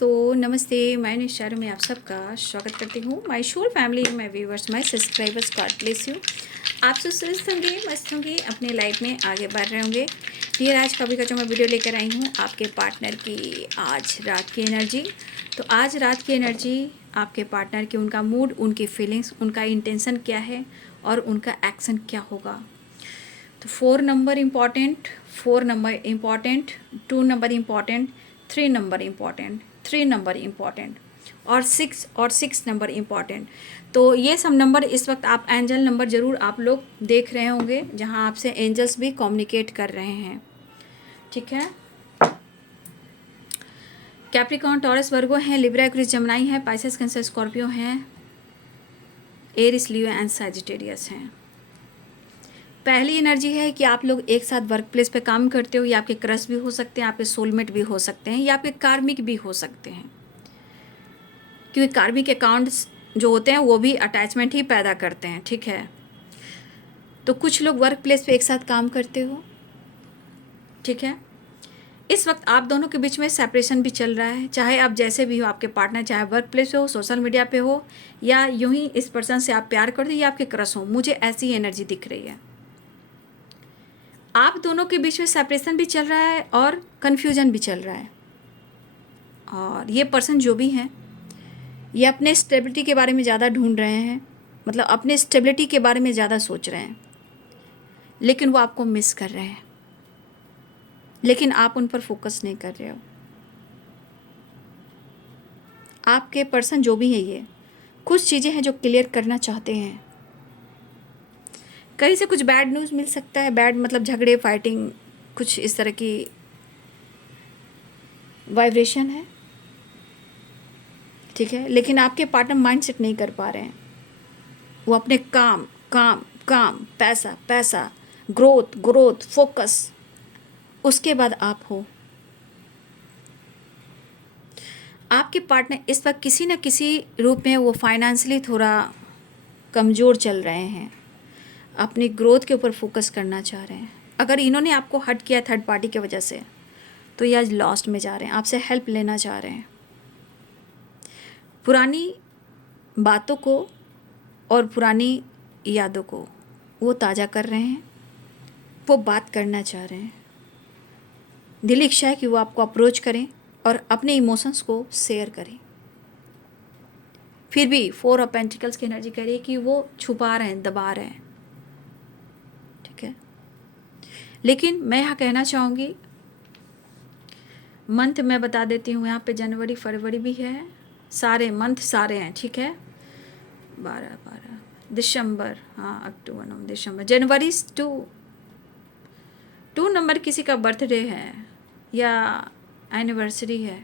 दोस्तों नमस्ते, मैं निशार में आप सबका स्वागत करती हूँ my whole family, my viewers, my subscribers, God bless you. आप सब स्वस्थ होंगे, मस्त होंगे, अपने लाइफ में आगे बढ़ रहे होंगे। डियर, आज कभी का जो मैं वीडियो लेकर आई हूँ आपके पार्टनर की आज रात की एनर्जी। तो आज रात की एनर्जी आपके पार्टनर की, उनका मूड, उनकी फीलिंग्स, उनका इंटेंशन क्या है और उनका एक्शन क्या होगा। तो 4 number important, 4 number important, 2 number important, 3 number important, 3 number important और 6 नंबर इम्पॉर्टेंट। तो ये सब नंबर इस वक्त आप एंजल नंबर ज़रूर आप लोग देख रहे होंगे, जहां आपसे एंजल्स भी कम्युनिकेट कर रहे हैं। ठीक है। कैप्रिकॉर्न, टॉरस, वर्गो हैं, लिब्रा, एक्वेरियस, जमनाई है, पाइसेस, कैंसर, स्कॉर्पियो हैं, एरिस, लियो एंड सैजिटेरियस हैं। पहली एनर्जी है कि आप लोग एक साथ वर्क प्लेस पे काम करते हो। या आपके क्रश भी हो सकते हैं, आपके सोलमेट भी हो सकते हैं, या आपके कार्मिक भी हो सकते हैं, क्योंकि कार्मिक अकाउंट्स जो होते हैं वो भी अटैचमेंट ही पैदा करते हैं। ठीक है। तो कुछ लोग वर्क प्लेस पे एक साथ काम करते हो। ठीक है। इस वक्त आप दोनों के बीच में सेपरेशन भी चल रहा है, चाहे आप जैसे भी हो, आपके पार्टनर चाहे वर्क प्लेस पे हो, सोशल मीडिया पे हो, या यूं ही इस पर्सन से आप प्यार करते हो, या आपके क्रश हो। मुझे ऐसी एनर्जी दिख रही है। आप दोनों के बीच में सेपरेशन भी चल रहा है और कन्फ्यूजन भी चल रहा है। और ये पर्सन जो भी हैं, ये अपने स्टेबिलिटी के बारे में ज़्यादा ढूंढ रहे हैं, मतलब अपने स्टेबिलिटी के बारे में ज़्यादा सोच रहे हैं, लेकिन वो आपको मिस कर रहे हैं, लेकिन आप उन पर फोकस नहीं कर रहे हो। आपके पर्सन जो भी है, ये कुछ चीज़ें हैं जो क्लियर करना चाहते हैं। कहीं से कुछ बैड न्यूज़ मिल सकता है, बैड मतलब झगड़े, फाइटिंग, कुछ इस तरह की वाइब्रेशन है। ठीक है। लेकिन आपके पार्टनर माइंड सेट नहीं कर पा रहे हैं। वो अपने काम काम काम, पैसा पैसा, ग्रोथ ग्रोथ, फोकस, उसके बाद आप हो। आपके पार्टनर इस वक्त किसी न किसी रूप में वो फाइनेंशियली थोड़ा कमज़ोर चल रहे हैं, अपनी ग्रोथ के ऊपर फोकस करना चाह रहे हैं। अगर इन्होंने आपको हर्ट किया थर्ड पार्टी की वजह से, तो ये आज लॉस्ट में जा रहे हैं, आपसे हेल्प लेना चाह रहे हैं। पुरानी बातों को और पुरानी यादों को वो ताज़ा कर रहे हैं, वो बात करना चाह रहे हैं। दिल इच्छा है कि वो आपको अप्रोच करें और अपने इमोशंस को शेयर करें। फिर भी 4 ऑफ पेंटिकल्स की एनर्जी कह रही है कि वो छुपा रहे हैं, दबा रहे हैं। ठीक है। लेकिन मैं यहाँ कहना चाहूँगी, मंथ मैं बता देती हूँ, यहाँ पे जनवरी फरवरी भी है, सारे मंथ सारे हैं। ठीक है। 12 दिसंबर, हाँ अक्टूबर नवंबर दिसंबर, जनवरी 2 नंबर किसी का बर्थडे है या एनिवर्सरी है।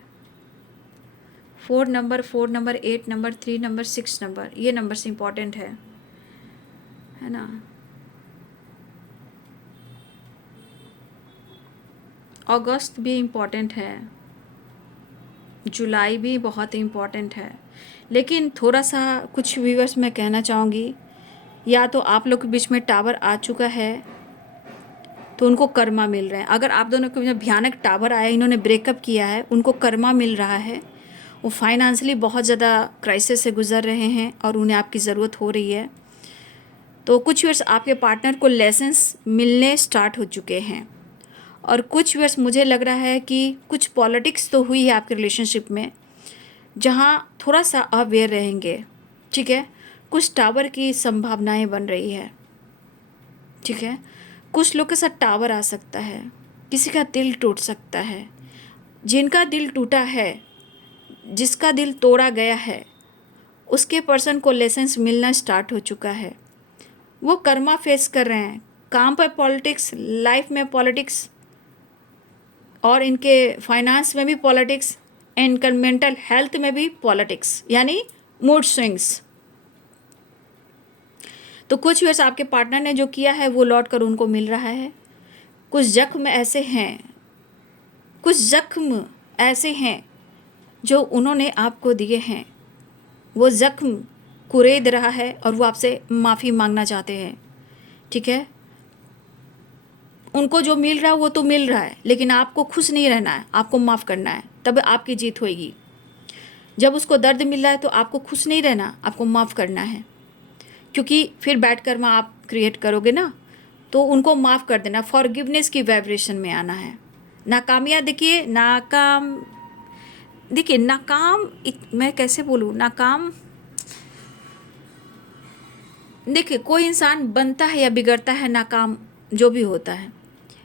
4 नंबर 8 नंबर, 3 नंबर, 6 नंबर, ये नंबर्स इंपॉर्टेंट है ना। अगस्त भी इम्पॉर्टेंट है, जुलाई भी बहुत इम्पॉर्टेंट है। लेकिन थोड़ा सा कुछ व्यूअर्स मैं कहना चाहूँगी, या तो आप लोग के बीच में टावर आ चुका है तो उनको कर्मा मिल रहा है। अगर आप दोनों के बीच में भयानक टावर आया, इन्होंने ब्रेकअप किया है, उनको कर्मा मिल रहा है। वो फाइनेंशियली बहुत ज़्यादा क्राइसिस से गुजर रहे हैं और उन्हें आपकी ज़रूरत हो रही है। तो कुछ व्यूअर्स आपके पार्टनर को लेसन्स मिलने स्टार्ट हो चुके हैं, और कुछ व्यूअर्स मुझे लग रहा है कि कुछ पॉलिटिक्स तो हुई है आपके रिलेशनशिप में, जहाँ थोड़ा सा अवेयर रहेंगे। ठीक है। कुछ टावर की संभावनाएं बन रही है। ठीक है। कुछ लोग के साथ टावर आ सकता है, किसी का दिल टूट सकता है। जिनका दिल टूटा है, जिसका दिल तोड़ा गया है, उसके पर्सन को लेसन्स मिलना स्टार्ट हो चुका है। वो कर्मा फेस कर रहे हैं, काम पर पॉलिटिक्स, लाइफ में पॉलिटिक्स, और इनके फाइनेंस में भी पॉलिटिक्स, इनका मेंटल हेल्थ में भी पॉलिटिक्स, यानी मूड स्विंग्स। तो कुछ व्यूअर्स आपके पार्टनर ने जो किया है वो लौट कर उनको मिल रहा है। कुछ जख्म ऐसे हैं, कुछ जख्म ऐसे हैं जो उन्होंने आपको दिए हैं, वो जख्म कुरेद रहा है और वो आपसे माफ़ी मांगना चाहते हैं। ठीक है। उनको जो मिल रहा है वो तो मिल रहा है, लेकिन आपको खुश नहीं रहना है, आपको माफ़ करना है, तब आपकी जीत होएगी। जब उसको दर्द मिल रहा है तो आपको खुश नहीं रहना, आपको माफ़ करना है, क्योंकि फिर बैड कर्मा आप क्रिएट करोगे ना, तो उनको माफ़ कर देना, फॉरगिवनेस की वाइब्रेशन में आना है। नाकामियाँ देखिए, मैं कैसे बोलूँ, नाकाम देखिए, कोई इंसान बनता है या बिगड़ता है, नाकाम जो भी होता है,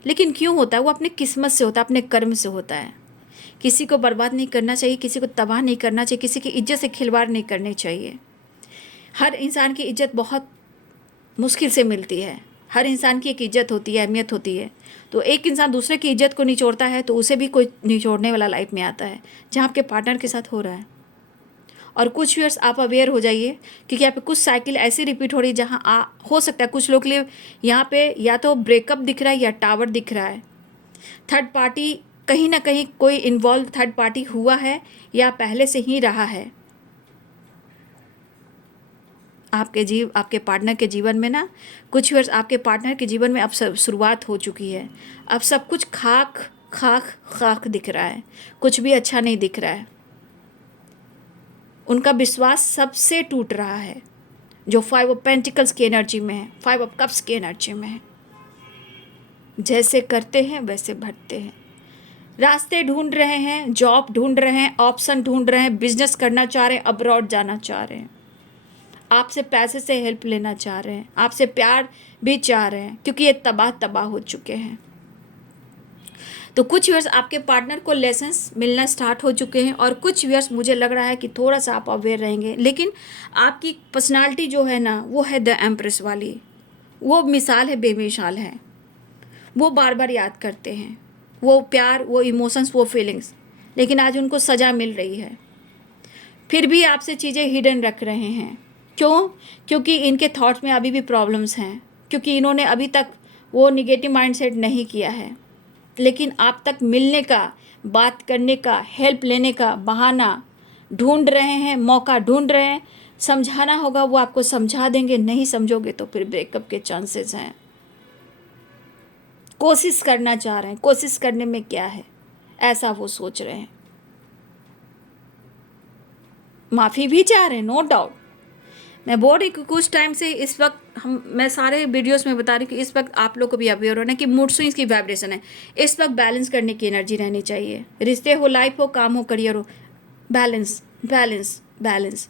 लेकिन क्यों होता है? वो अपने किस्मत से होता है, अपने कर्म से होता है। किसी को बर्बाद नहीं करना चाहिए, किसी को तबाह नहीं करना चाहिए, किसी की इज्जत से खिलवाड़ नहीं करनी चाहिए। हर इंसान की इज्जत बहुत मुश्किल से मिलती है। हर इंसान की एक इज्जत होती है, अहमियत होती है। तो एक इंसान दूसरे की इज्जत को निचोड़ता है तो उसे भी कोई निचोड़ने वाला लाइफ में आता है, जहाँ आपके पार्टनर के साथ हो रहा है। और कुछ ईयर्स आप अवेयर हो जाइए, क्योंकि यहाँ पे कुछ साइकिल ऐसी रिपीट हो रही है जहाँ हो सकता है कुछ लोग के लिए यहाँ पे या तो ब्रेकअप दिख रहा है या टावर दिख रहा है। थर्ड पार्टी कहीं ना कहीं कोई इन्वॉल्व थर्ड पार्टी हुआ है या पहले से ही रहा है। आपके पार्टनर के जीवन में ना, कुछ ईयर्स आपके पार्टनर के जीवन में अब सब शुरुआत हो चुकी है। अब सब कुछ खाक खाक खाक दिख रहा है, कुछ भी अच्छा नहीं दिख रहा है। उनका विश्वास सबसे टूट रहा है, जो 5 ऑफ पेंटिकल्स की एनर्जी में है, 5 ऑफ कप्स की एनर्जी में है। जैसे करते हैं वैसे भरते हैं। रास्ते ढूंढ रहे हैं, जॉब ढूंढ रहे हैं, ऑप्शन ढूंढ रहे हैं, बिजनेस करना चाह रहे हैं, अब्रॉड जाना चाह रहे हैं, आपसे पैसे से हेल्प लेना चाह रहे हैं, आपसे प्यार भी चाह रहे हैं, क्योंकि ये तबाह हो चुके हैं। तो कुछ ईयर्स आपके पार्टनर को लेसन्स मिलना स्टार्ट हो चुके हैं, और कुछ ईयर्स मुझे लग रहा है कि थोड़ा सा आप अवेयर रहेंगे। लेकिन आपकी पर्सनालिटी जो है ना, वो है द एम्प्रेस वाली, वो मिसाल है, बेमिसाल है। वो बार बार याद करते हैं वो प्यार, वो इमोशंस, वो फीलिंग्स, लेकिन आज उनको सज़ा मिल रही है। फिर भी आपसे चीज़ें हिडन रख रहे हैं। क्यों? क्योंकि इनके थॉट्स में अभी भी प्रॉब्लम्स हैं, क्योंकि इन्होंने अभी तक वो निगेटिव माइंडसेट नहीं किया है। लेकिन आप तक मिलने का, बात करने का, हेल्प लेने का बहाना ढूंढ रहे हैं, मौका ढूंढ रहे हैं। समझाना होगा, वो आपको समझा देंगे, नहीं समझोगे तो फिर ब्रेकअप के चांसेस हैं। कोशिश करना चाह रहे हैं, कोशिश करने में क्या है, ऐसा वो सोच रहे हैं। माफ़ी भी चाह रहे हैं, नो डाउट। मैं बोल रही हूँ कुछ टाइम से इस वक्त मैं सारे वीडियोस में बता रही हूँ कि इस वक्त आप लोग को भी अवेयर होना कि मूड स्विंग्स की वाइब्रेशन है। इस वक्त बैलेंस करने की एनर्जी रहनी चाहिए। रिश्ते हो, लाइफ हो, काम हो, करियर हो, बैलेंस बैलेंस बैलेंस।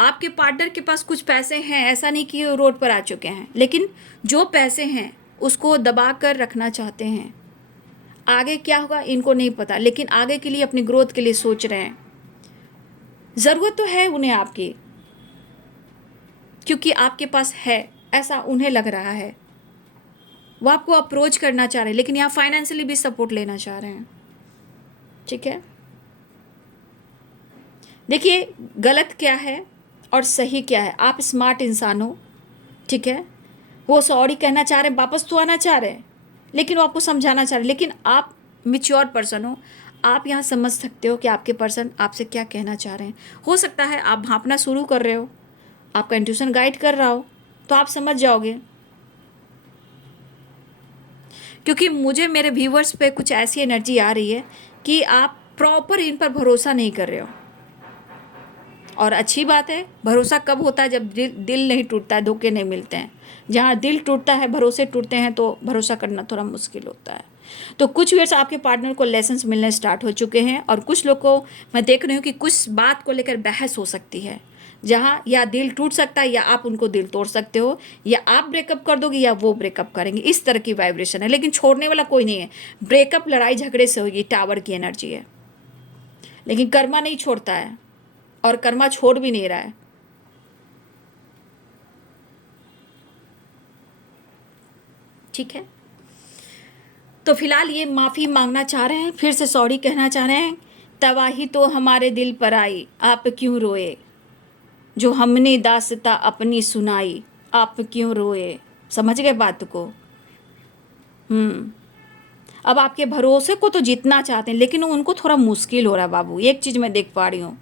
आपके पार्टनर के पास कुछ पैसे हैं, ऐसा नहीं कि वो रोड पर आ चुके हैं, लेकिन जो पैसे हैं उसको दबा कर रखना चाहते हैं। आगे क्या होगा इनको नहीं पता, लेकिन आगे के लिए, अपनी ग्रोथ के लिए सोच रहे हैं। ज़रूरत तो है उन्हें आपकी, क्योंकि आपके पास है, ऐसा उन्हें लग रहा है। वो आपको अप्रोच करना चाह रहे हैं, लेकिन यहाँ फाइनेंशियली भी सपोर्ट लेना चाह रहे हैं। ठीक है, देखिए गलत क्या है और सही क्या है। आप स्मार्ट इंसान हो, ठीक है। वो सॉरी कहना चाह रहे हैं, वापस तो आना चाह रहे हैं, लेकिन वो आपको समझाना चाह रहे हैं। लेकिन आप मैच्योर पर्सन हो, आप यहाँ समझ सकते हो कि आपके पर्सन आपसे क्या कहना चाह रहे हैं। हो सकता है आप भांपना शुरू कर रहे हो, आपका इंट्यूशन गाइड कर रहा हो, तो आप समझ जाओगे। क्योंकि मुझे मेरे व्यूवर्स पे कुछ ऐसी एनर्जी आ रही है कि आप प्रॉपर इन पर भरोसा नहीं कर रहे हो। और अच्छी बात है, भरोसा कब होता है? जब दिल नहीं टूटता है, धोखे नहीं मिलते हैं। जहाँ दिल टूटता है, भरोसे टूटते हैं, तो भरोसा करना थोड़ा मुश्किल होता है। तो कुछ ईयर्स आपके पार्टनर को लेसन्स मिलने स्टार्ट हो चुके हैं, और कुछ लोग को मैं देख रही हूँ कि कुछ बात को लेकर बहस हो सकती है, जहाँ या दिल टूट सकता है, या आप उनको दिल तोड़ सकते हो, या आप ब्रेकअप कर दोगे या वो ब्रेकअप करेंगे। इस तरह की वाइब्रेशन है, लेकिन छोड़ने वाला कोई नहीं है। ब्रेकअप लड़ाई झगड़े से होगी, टावर की एनर्जी है, लेकिन कर्मा नहीं छोड़ता है, और कर्मा छोड़ भी नहीं रहा है। ठीक है, तो फिलहाल ये माफ़ी मांगना चाह रहे हैं, फिर से सॉरी कहना चाह रहे हैं। तबाही तो हमारे दिल पर आई, आप क्यों रोए, जो हमने दास्ता अपनी सुनाई, आप क्यों रोए। समझ गए बात को? अब आपके भरोसे को तो जीतना चाहते हैं, लेकिन उनको थोड़ा मुश्किल हो रहा है बाबू। एक चीज़ मैं देख पा रही हूँ,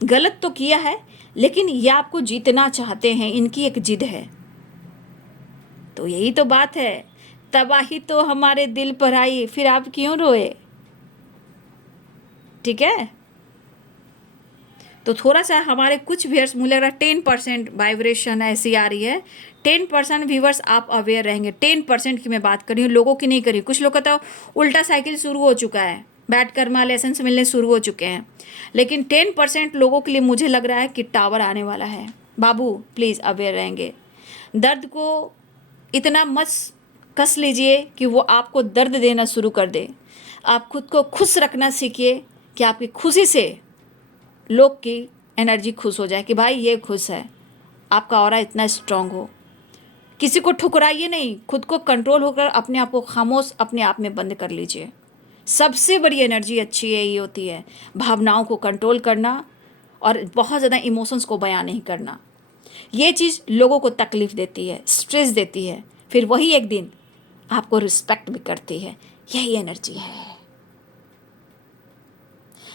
गलत तो किया है, लेकिन ये आपको जीतना चाहते हैं, इनकी एक जिद है। तो यही तो बात है, तबाही तो हमारे दिल पर आई, फिर आप क्यों रोए। ठीक है। तो थोड़ा सा हमारे कुछ व्यूअर्स, मुझे लग रहा है 10% वाइब्रेशन ऐसी आ रही है। 10% व्यूअर्स आप अवेयर रहेंगे। 10% की मैं बात कर रही हूँ, लोगों की नहीं करी। कुछ लोग कहता उल्टा साइकिल शुरू हो चुका है, बैड कर्मा लेसन्स मिलने शुरू हो चुके हैं, लेकिन 10% लोगों के लिए मुझे लग रहा है कि टावर आने वाला है। बाबू प्लीज़ अवेयर रहेंगे। दर्द को इतना मत कस लीजिए कि वो आपको दर्द देना शुरू कर दे। आप खुद को खुश रखना सीखिए कि आपकी खुशी से लोग की एनर्जी खुश हो जाए कि भाई ये खुश है, आपका ऑरा इतना स्ट्रांग हो। किसी को ठुकराइए नहीं, खुद को कंट्रोल होकर अपने आप को खामोश अपने आप में बंद कर लीजिए। सबसे बड़ी एनर्जी अच्छी यही होती है, भावनाओं को कंट्रोल करना और बहुत ज़्यादा इमोशंस को बयां नहीं करना। ये चीज़ लोगों को तकलीफ़ देती है, स्ट्रेस देती है, फिर वही एक दिन आपको रिस्पेक्ट भी करती है। यही एनर्जी है।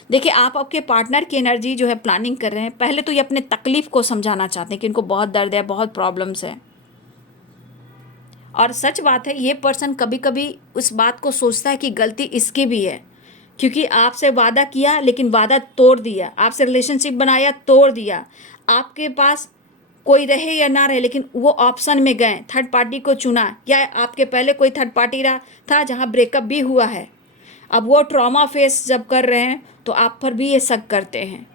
देखिए, आप आपके पार्टनर की एनर्जी जो है प्लानिंग कर रहे हैं, पहले तो ये अपने तकलीफ़ को समझाना चाहते हैं कि इनको बहुत दर्द है, बहुत प्रॉब्लम्स है। और सच बात है, ये पर्सन कभी कभी उस बात को सोचता है कि गलती इसकी भी है, क्योंकि आपसे वादा किया लेकिन वादा तोड़ दिया, आपसे रिलेशनशिप बनाया तोड़ दिया, आपके पास कोई रहे या ना रहे लेकिन वो ऑप्शन में गए, थर्ड पार्टी को चुना, या आपके पहले कोई थर्ड पार्टी रहा था जहाँ ब्रेकअप भी हुआ है। अब वो ट्रॉमा फेस जब कर रहे हैं तो आप पर भी ये शक करते हैं।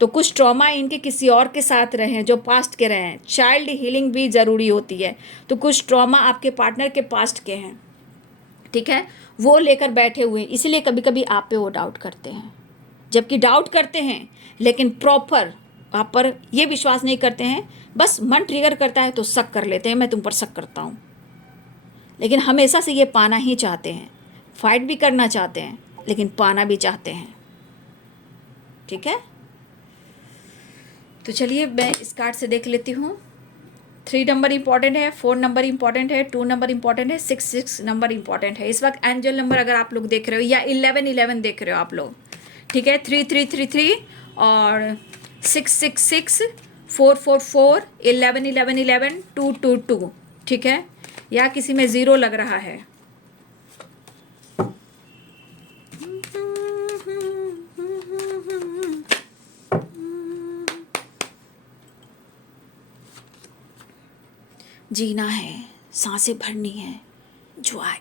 तो कुछ ट्रॉमा इनके किसी और के साथ रहे हैं जो पास्ट के रहे हैं। चाइल्ड हीलिंग भी ज़रूरी होती है। तो कुछ ट्रॉमा आपके पार्टनर के पास्ट के हैं, ठीक है, वो लेकर बैठे हुए हैं, इसलिए कभी कभी आप पे वो डाउट करते हैं। जबकि डाउट करते हैं लेकिन प्रॉपर आप पर ये विश्वास नहीं करते हैं, बस मन ट्रिगर करता है तो शक कर लेते हैं, मैं तुम पर शक करता हूँ। लेकिन हमेशा से ये पाना ही चाहते हैं, फाइट भी करना चाहते हैं लेकिन पाना भी चाहते हैं, ठीक है। तो चलिए मैं इस कार्ड से देख लेती हूँ। 3 नंबर इंपॉर्टेंट है, 4 नंबर इंपॉर्टेंट है, 2 नंबर इंपॉर्टेंट है, 6 नंबर इंपॉर्टेंट है। इस वक्त एंजल नंबर अगर आप लोग देख रहे हो या 11 देख रहे हो आप लोग, ठीक है, 3333 और 666 444 11 222, ठीक है, या किसी में 0 लग रहा है। जीना है, सांसें भरनी है,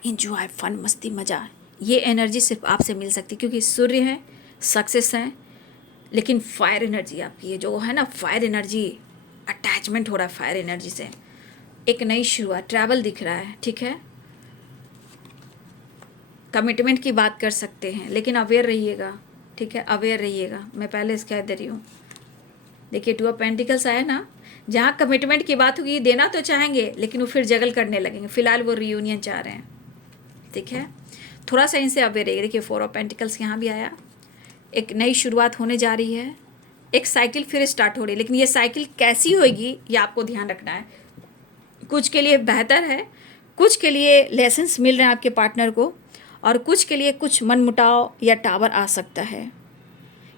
इंजॉय फन मस्ती मज़ा, ये एनर्जी सिर्फ आपसे मिल सकती है, क्योंकि सूर्य है, सक्सेस है, लेकिन फायर एनर्जी आपकी ये जो है ना, फायर एनर्जी, अटैचमेंट हो रहा है फायर एनर्जी से, एक नई शुरुआत, ट्रैवल दिख रहा है, ठीक है, कमिटमेंट की बात कर सकते हैं, लेकिन अवेयर रहिएगा, ठीक है, अवेयर रहिएगा। मैं पहले कह दे रही हूँ। देखिए 2 ऑफ पेंटिकल्स आया ना, जहाँ कमिटमेंट की बात होगी देना तो चाहेंगे लेकिन वो फिर जगल करने लगेंगे। फिलहाल वो रियूनियन चाह रहे हैं, ठीक है, थोड़ा सा इनसे अवेयर रहिए। देखिए 4 ऑफ पेंटिकल्स यहाँ भी आया, एक नई शुरुआत होने जा रही है, एक साइकिल फिर स्टार्ट हो रही है, लेकिन ये साइकिल कैसी होगी ये आपको ध्यान रखना है। कुछ के लिए बेहतर है, कुछ के लिए लेसन्स मिल रहे हैं आपके पार्टनर को, और कुछ के लिए कुछ मनमुटाव या टावर आ सकता है,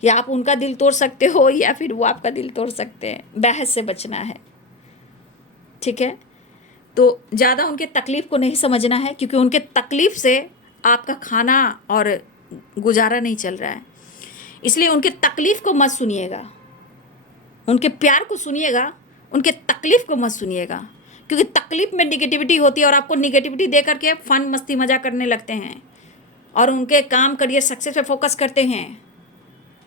या आप उनका दिल तोड़ सकते हो या फिर वो आपका दिल तोड़ सकते हैं। बहस से बचना है, ठीक है। तो ज़्यादा उनके तकलीफ़ को नहीं समझना है, क्योंकि उनके तकलीफ़ से आपका खाना और गुजारा नहीं चल रहा है, इसलिए उनके तकलीफ़ को मत सुनिएगा, उनके प्यार को सुनिएगा, उनके तकलीफ़ को मत सुनिएगा, क्योंकि तकलीफ़ में निगेटिविटी होती है और आपको निगेटिविटी दे करके फन मस्ती मज़ा करने लगते हैं और उनके काम करियर सक्सेस पे फोकस करते हैं।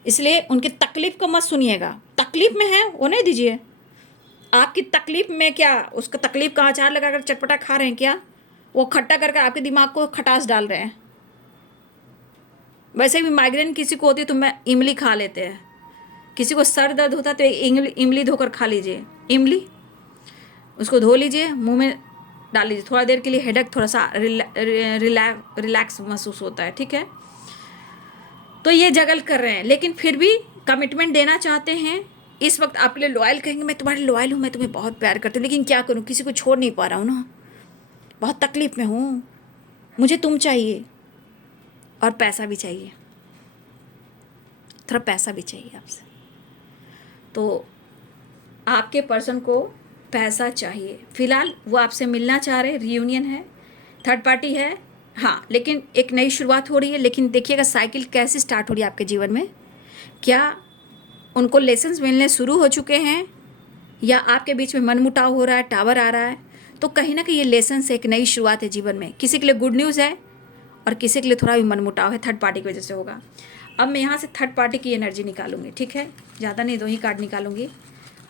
इसलिए उनकी तकलीफ़ को मत सुनिएगा। तकलीफ़ में है वो नहीं दीजिए। आपकी तकलीफ़ में क्या उसका तकलीफ़ का अचार लगाकर चटपटा खा रहे हैं क्या? वो खट्टा कर आपके दिमाग को खटास डाल रहे हैं। वैसे भी माइग्रेन किसी को होती है तो मैं इमली खा लेते हैं, किसी को सर दर्द होता है तो इमली धोकर खा लीजिए। इमली उसको धो लीजिए, मुंह में डाल लीजिए, थोड़ा देर के लिए हेडेक थोड़ा सा रिलैक्स महसूस होता है, ठीक है। तो ये जगल कर रहे हैं लेकिन फिर भी कमिटमेंट देना चाहते हैं। इस वक्त आपके लिए लॉयल कहेंगे, मैं तुम्हारे लॉयल हूँ, मैं तुम्हें बहुत प्यार करती हूँ, लेकिन क्या करूँ, किसी को छोड़ नहीं पा रहा हूँ ना, बहुत तकलीफ़ में हूँ, मुझे तुम चाहिए और पैसा भी चाहिए, थोड़ा पैसा भी चाहिए आपसे। तो आपके पर्सन को पैसा चाहिए, फिलहाल वो आपसे मिलना चाह रहे, रियूनियन है, थर्ड पार्टी है, हाँ, लेकिन एक नई शुरुआत हो रही है। लेकिन देखिएगा साइकिल कैसे स्टार्ट हो रही है आपके जीवन में। क्या उनको लेसन्स मिलने शुरू हो चुके हैं या आपके बीच में मनमुटाव हो रहा है, टावर आ रहा है? तो कहीं ना कहीं ये लेसन से एक नई शुरुआत है जीवन में। किसी के लिए गुड न्यूज़ है और किसी के लिए थोड़ा भी मनमुटाव है, थर्ड पार्टी की वजह से होगा। अब मैं यहाँ से थर्ड पार्टी की एनर्जी निकालूंगी, ठीक है? ज़्यादा नहीं, 2 ही कार्ड निकालूंगी,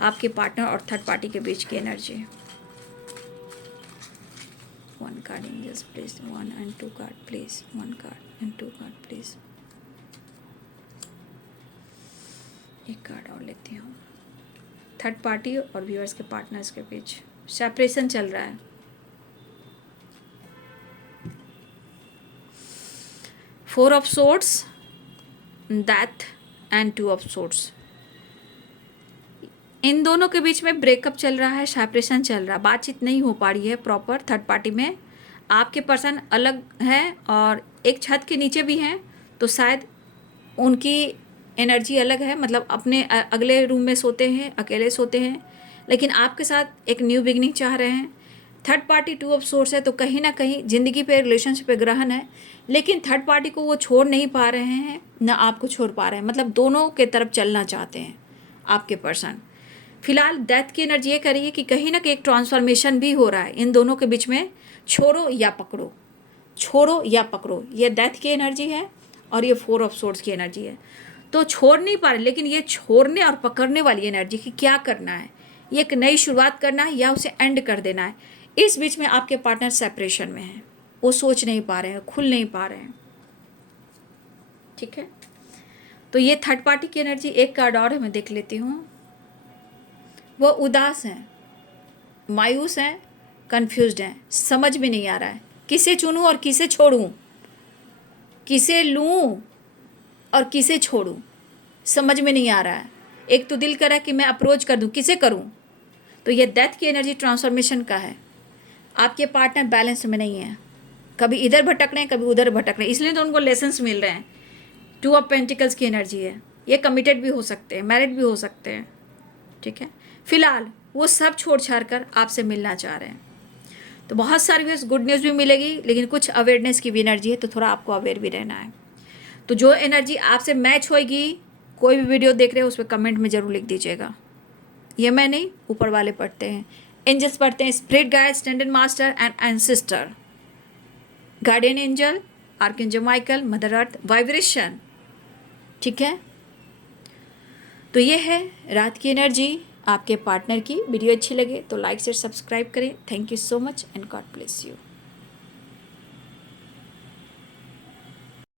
आपके पार्टनर और थर्ड पार्टी के बीच की energy. 1 card angels please, 1 and 2 card please, 1 card and 2 card please। एक कार्ड और लेती हूँ। थर्ड पार्टी और व्यूअर्स के पार्टनर्स के बीच सेपरेशन चल रहा है। 4 of swords, death and 2 of swords। इन दोनों के बीच में ब्रेकअप चल रहा है, सेपरेशन चल रहा है, बातचीत नहीं हो पा रही है प्रॉपर। थर्ड पार्टी में आपके पर्सन अलग है और एक छत के नीचे भी हैं, तो शायद उनकी एनर्जी अलग है, मतलब अपने अगले रूम में सोते हैं, अकेले सोते हैं, लेकिन आपके साथ एक न्यू बिगनिंग चाह रहे हैं। थर्ड पार्टी 2 of swords है, तो कहीं ना कहीं ज़िंदगी पे, रिलेशनशिप पे ग्रहण है, लेकिन थर्ड पार्टी को वो छोड़ नहीं पा रहे हैं, ना आपको छोड़ पा रहे हैं, मतलब दोनों के तरफ चलना चाहते हैं आपके पर्सन। फिलहाल डेथ की एनर्जी ये करिए कि कहीं ना कहीं एक ट्रांसफॉर्मेशन भी हो रहा है इन दोनों के बीच में। छोड़ो या पकड़ो, छोड़ो या पकड़ो, ये डेथ की एनर्जी है और ये 4 of swords की एनर्जी है। तो छोड़ नहीं पा रहे, लेकिन ये छोड़ने और पकड़ने वाली एनर्जी कि क्या करना है, ये एक नई शुरुआत करना है या उसे एंड कर देना है। इस बीच में आपके पार्टनर सेपरेशन में है, वो सोच नहीं पा रहे हैं, खुल नहीं पा रहे हैं, ठीक है? तो ये थर्ड पार्टी की एनर्जी। एक कार्ड और है, मैं देख लेती हूँ। वो उदास हैं, मायूस हैं, कंफ्यूज्ड हैं, समझ में नहीं आ रहा है किसे चुनूं और किसे छोड़ूं, किसे लूं और किसे छोड़ूं, समझ में नहीं आ रहा है। एक तो दिल कर रहा है कि मैं अप्रोच कर दूं, किसे करूं? तो ये डेथ की एनर्जी ट्रांसफॉर्मेशन का है। आपके पार्टनर बैलेंस में नहीं है, कभी इधर भटक रहे हैं, कभी उधर भटक रहे हैं, इसलिए तो उनको लेसन्स मिल रहे हैं। 2 of पेंटिकल्स की एनर्जी है, ये कमिटेड भी हो सकते हैं, मैरिड भी हो सकते हैं, ठीक है? फिलहाल वो सब छोड़ छाड़ कर आपसे मिलना चाह रहे हैं। तो बहुत सारी गुड न्यूज़ भी मिलेगी, लेकिन कुछ अवेयरनेस की भी एनर्जी है, तो थोड़ा आपको अवेयर भी रहना है। तो जो एनर्जी आपसे मैच होएगी, कोई भी वीडियो देख रहे हो उस पर कमेंट में ज़रूर लिख दीजिएगा। ये मैं नहीं, ऊपर वाले पढ़ते हैं, एंजल्स पढ़ते हैं, spirit guide, standard master and ancestor, guardian angel, archangel Michael, mother earth, vibration, ठीक है? तो ये है रात की एनर्जी आपके पार्टनर की। वीडियो अच्छी लगे तो लाइक शेयर सब्सक्राइब करें। Thank you so much and God bless you.